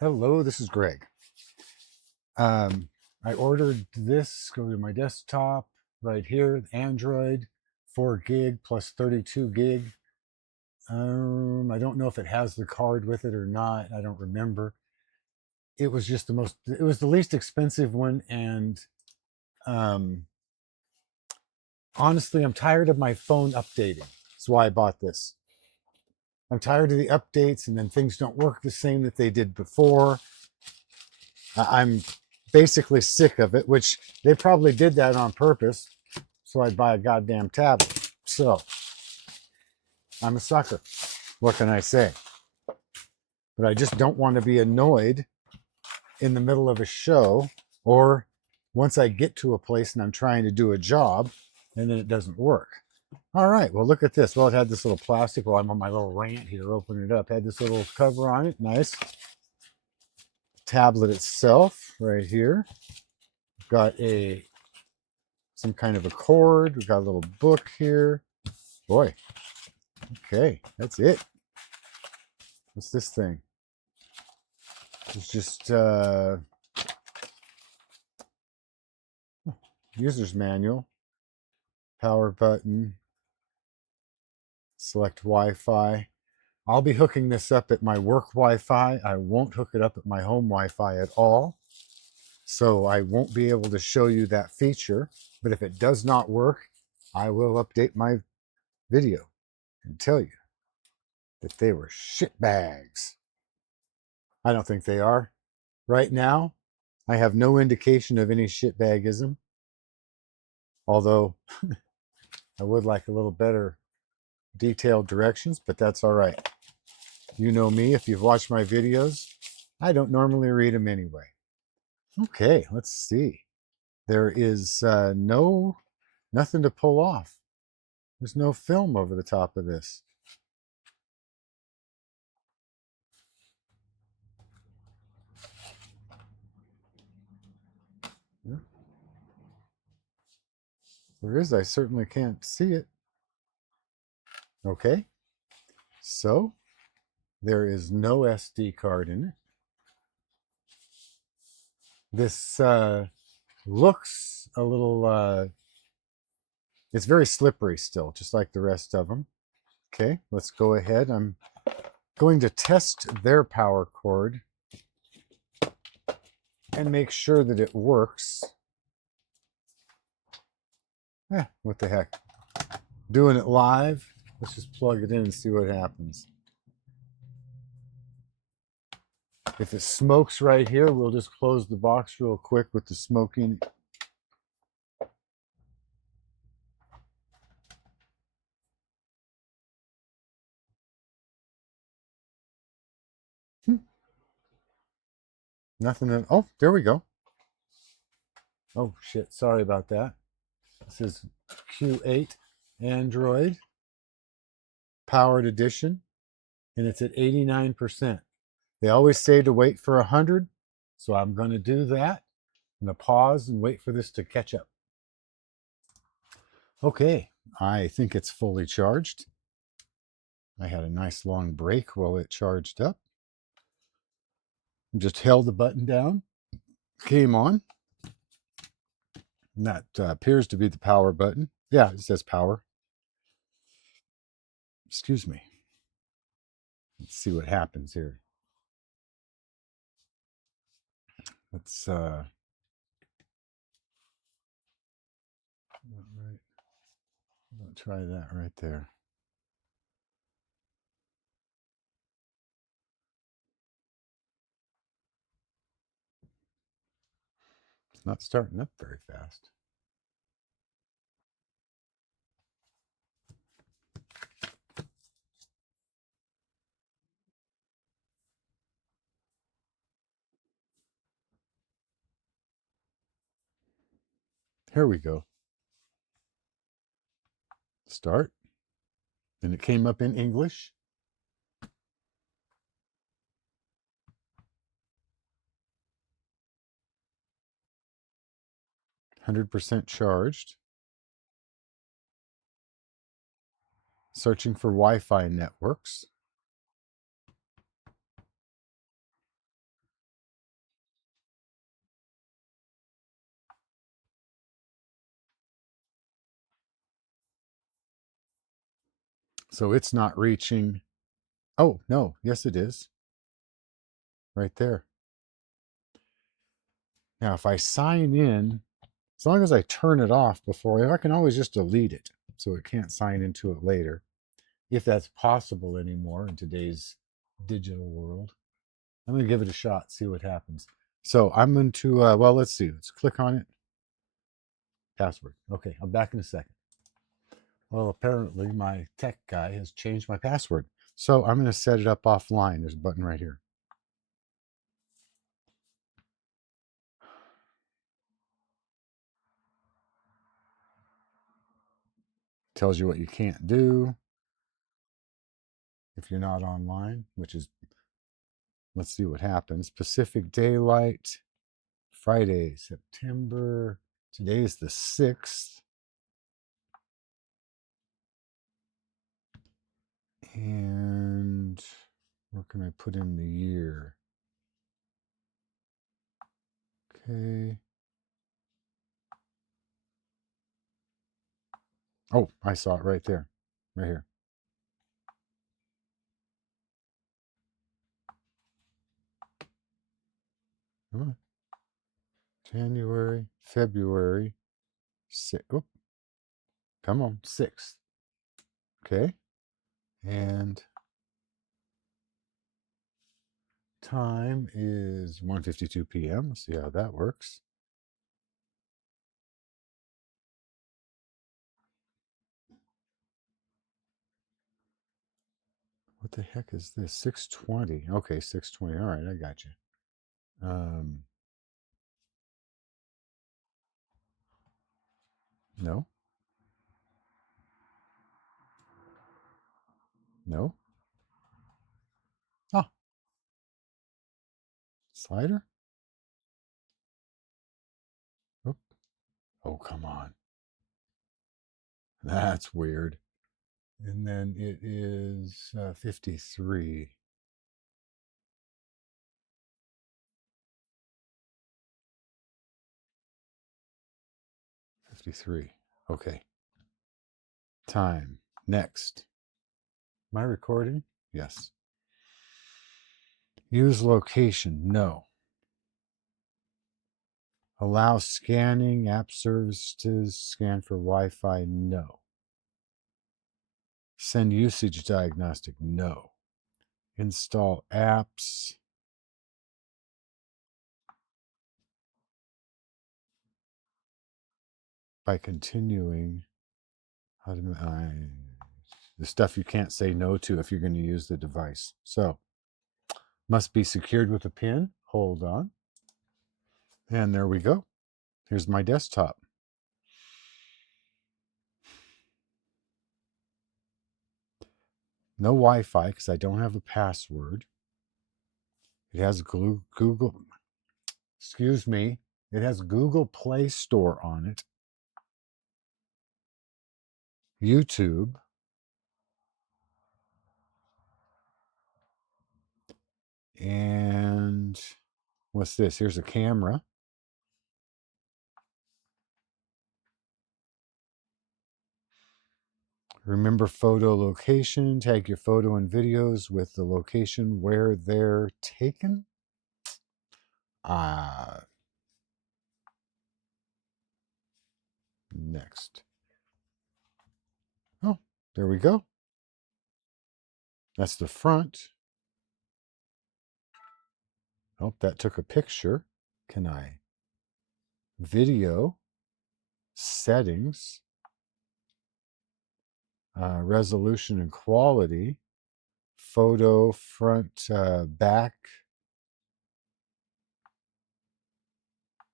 Hello, this is Greg. I ordered this, go to my desktop right here, Android, 4 gig plus 32 gig. I don't know if it has the card with it or not. I don't remember. It was just it was the least expensive one. And um, honestly, I'm tired of my phone updating. That's why I bought this. I'm tired of the updates and then things don't work the same that they did before. I'm basically sick of it, which they probably did that on purpose so I'd buy a goddamn tablet. So I'm a sucker. What can I say? But I just don't want to be annoyed in the middle of a show or once I get to a place and I'm trying to do a job and then it doesn't work. All right, well, look at this. Well, it had this little plastic. Well, I'm on my little rant here. Open it up. Had this little cover on it. Nice. Tablet itself right here. Got some kind of a cord. We got a little book here. Boy, okay, that's it. What's this thing? It's just user's manual, power button, select Wi-Fi. I'll be hooking this up at my work Wi-Fi. I won't hook it up at my home Wi-Fi at all. So I won't be able to show you that feature. But if it does not work, I will update my video and tell you that they were shitbags. I don't think they are. Right now, I have no indication of any shitbagism, although I would like a little better detailed directions, but that's all right. You know me, if you've watched my videos, I don't normally read them anyway. Okay, let's see. There is nothing to pull off. There's no film over the top of this. There is, I certainly can't see it. Okay, so there is no SD card in it. This looks a little, it's very slippery still, just like the rest of them. Okay, let's go ahead. I'm going to test their power cord and make sure that it works. What the heck? Doing it live. Let's just plug it in and see what happens. If it smokes right here, we'll just close the box real quick with the smoking. Nothing. Oh, there we go. Oh, shit. Sorry about that. This is Q8 Android powered edition, and it's at 89%. They always say to wait for 100, so I'm going to do that. I'm going to pause and wait for this to catch up. Okay, I think it's fully charged. I had a nice long break while it charged up. Just held the button down, came on. And that appears to be the power button. Yeah, it says power. Excuse me. Let's see what happens here. Let's right. I'll try that right there. It's not starting up very fast. Here we go. Start. And it came up in English. 100% charged. Searching for Wi-Fi networks. So it's not reaching. Oh, no. Yes, it is. Right there. Now, if I sign in, as long as I turn it off before, I can always just delete it so it can't sign into it later, if that's possible anymore in today's digital world. I'm going to give it a shot, see what happens. So I'm going to, well, let's see. Let's click on it. Password. Okay, I'm back in a second. Well, apparently my tech guy has changed my password. So I'm going to set it up offline. There's a button right here. Tells you what you can't do if you're not online, which is, let's see what happens. Pacific Daylight, Friday, September. Today is the 6th. And where can I put in the year? Okay. Oh, I saw it right there. Right here. Come on. January, February, oh, come on, 6th. Okay. And time is 1:52 p.m. Let's see how that works. What the heck is this? 6:20. Okay, 6:20. All right, I got you. No, no. Oh, slider? Oh, oh, come on. That's weird. And then it is 53. 53. Okay. Time. Next. Am I recording? Yes. Use location. No. Allow scanning app services. Scan for Wi Fi. No. Send usage diagnostic. No. Install apps. By continuing. The stuff you can't say no to if you're going to use the device. So, must be secured with a pin. Hold on. And there we go. Here's my desktop. No Wi-Fi because I don't have a password. It has Google, excuse me, it has Google Play Store on it. YouTube. And what's this? Here's a camera. Remember photo location. Tag your photo and videos with the location where they're taken. Next. Oh, there we go. That's the front. Oh, that took a picture. Can I? Video. Settings. Resolution and quality. Photo, front, back.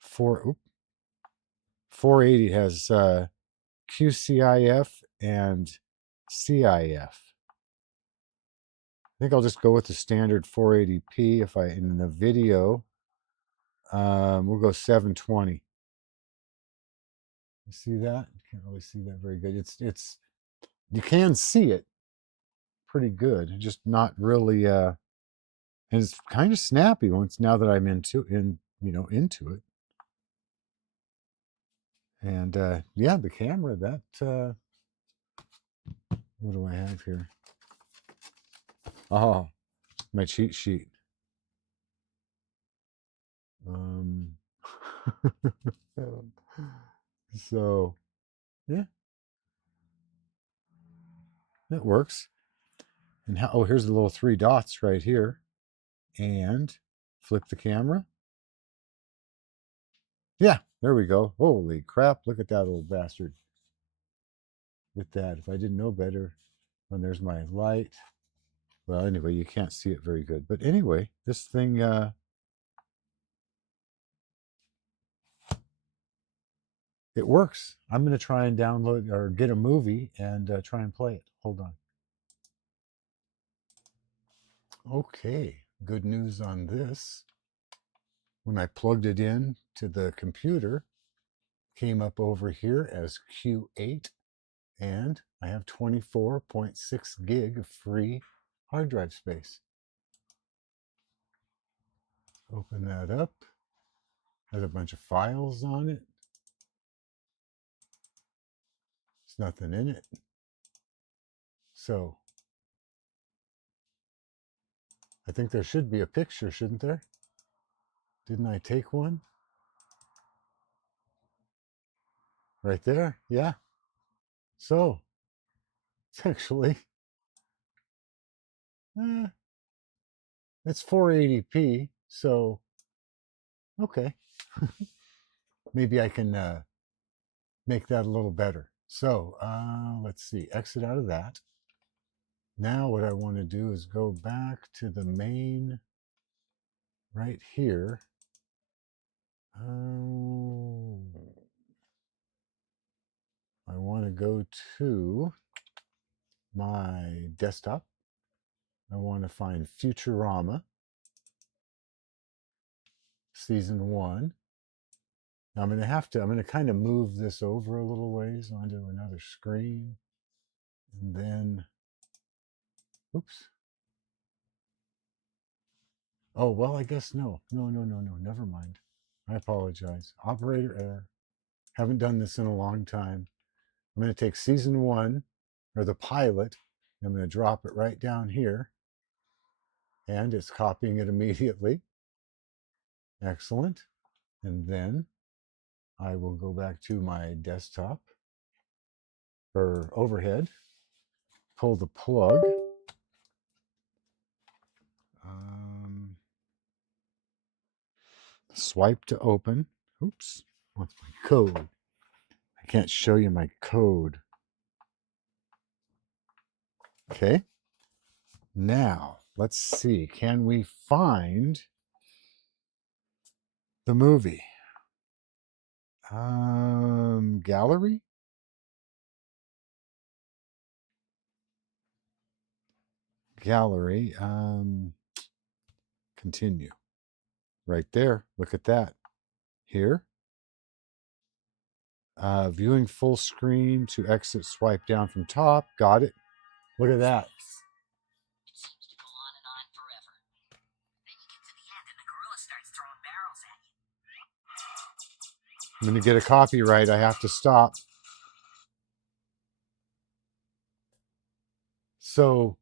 480 has QCIF and CIF. I think I'll just go with the standard 480p. If I in the video, we'll go 720. You see that? You can't really see that very good. It's you can see it pretty good, just not really. And it's kind of snappy once now that I'm into it. And yeah, the camera that What do I have here? Oh, my cheat sheet. Um, so yeah, that works. And how, oh, here's the little three dots right here. And flip the camera. Yeah, there we go. Holy crap, look at that old bastard. With that, if I didn't know better, and there's my light. Well, anyway, you can't see it very good. But anyway, this thing, it works. I'm going to try and download or get a movie and try and play it. Hold on. Okay, good news on this. When I plugged it in to the computer, came up over here as Q8, and I have 24.6 gig of free hard drive space. Open that up. Has a bunch of files on it. There's nothing in it. So I think there should be a picture, shouldn't there? Didn't I take one? Right there? Yeah. So it's actually, eh, it's 480p. So, okay. Maybe I can make that a little better. So let's see, exit out of that. Now what I want to do is go back to the main right here. Oh, I want to go to my desktop. I want to find Futurama, season 1. Now I'm going to kind of move this over a little ways onto another screen. And then, oops. Oh, well, I guess no. No, never mind. I apologize. Operator error. Haven't done this in a long time. I'm going to take season 1, or the pilot. I'm going to drop it right down here. And it's copying it immediately. Excellent. And then I will go back to my desktop or overhead, pull the plug. Um, Swipe to open. Oops, what's my code? I can't show you my code. Okay. Now, let's see. Can we find the movie? Gallery? Gallery. Continue. Right there. Look at that. Here. Viewing full screen to exit, swipe down from top. Got it. Look at that. I'm going to get a copyright. I have to stop. So,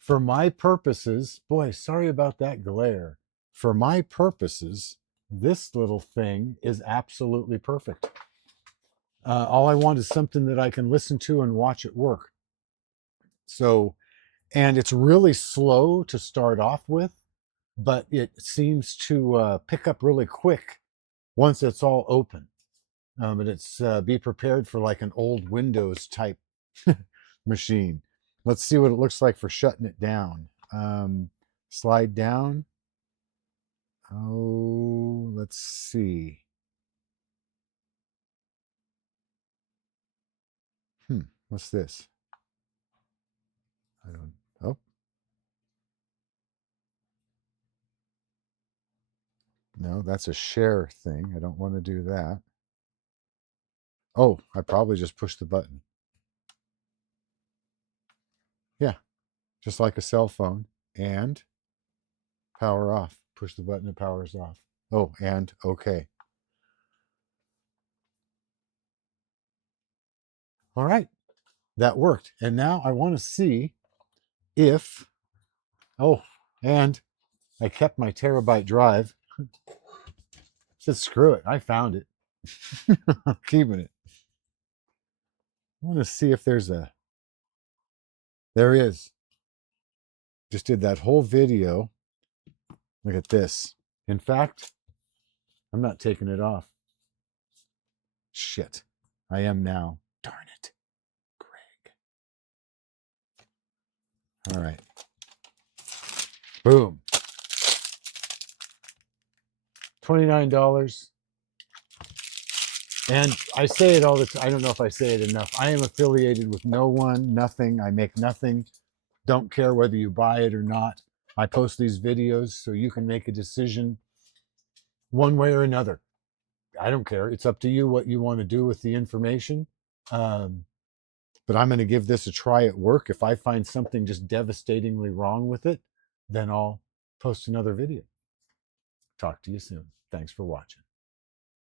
for my purposes, boy, sorry about that glare. For my purposes, this little thing is absolutely perfect. All I want is something that I can listen to and watch at work. So, and it's really slow to start off with, but it seems to pick up really quick once it's all open. But it's be prepared for like an old Windows type machine. Let's see what it looks like for shutting it down. Slide down. Oh, let's see. What's this? I don't. Oh, no, that's a share thing. I don't want to do that. Oh, I probably just pushed the button. Yeah, just like a cell phone. And power off. Push the button, it powers off. Oh, and okay. All right. that worked. And now I want to see if, oh, and I kept my terabyte drive. Said, screw it. I found it. I'm keeping it. I want to see if there's a, there is. Just did that whole video. Look at this. In fact, I'm not taking it off. Shit. I am now. Darn it. Greg. All right. Boom. $29. And I say it all the time. I don't know if I say it enough. I am affiliated with no one, nothing. I make nothing. Don't care whether you buy it or not. I post these videos so you can make a decision one way or another. I don't care. It's up to you what you want to do with the information. But I'm going to give this a try at work. If I find something just devastatingly wrong with it, then I'll post another video. Talk to you soon. Thanks for watching.